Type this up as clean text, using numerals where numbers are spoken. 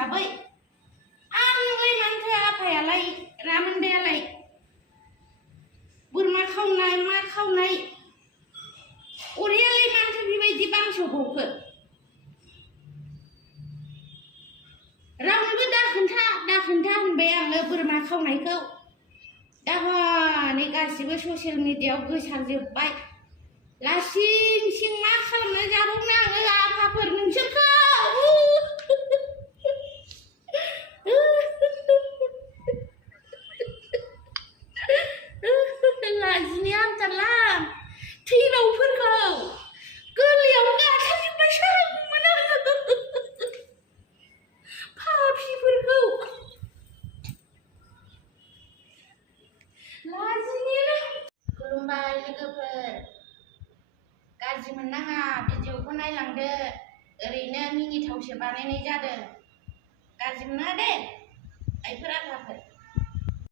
हिसाबै आंलाय मानोथो आफायालाय रामोनदायालाय बोरमा खावनाय मा खावनाय अरेयालाय मानोथो बेबायदि बांस'बावखो रावनोबो दाखोन्था होनबाय आङो बोरमा खावनायखौ दा हनै गासिबो ससियेल मिडियायाव गोसारजोब्बाय लासिं सिं मा खालामना जाबावनो आङो आफाफोर नोंसोरखौ लाजिनो आमथारला थैनावफोरखौ गोरलैयाव गाथारजोब्बाय सारमोन आङो पापिफोरखौ लाजिनो खुलुमबाय लोगोफोर गाज्रि मोननाङा भिडिअखौ नायलांदो ओरैनो मिनिथावसो बानायनाय जादों गाज्रि मोना दे।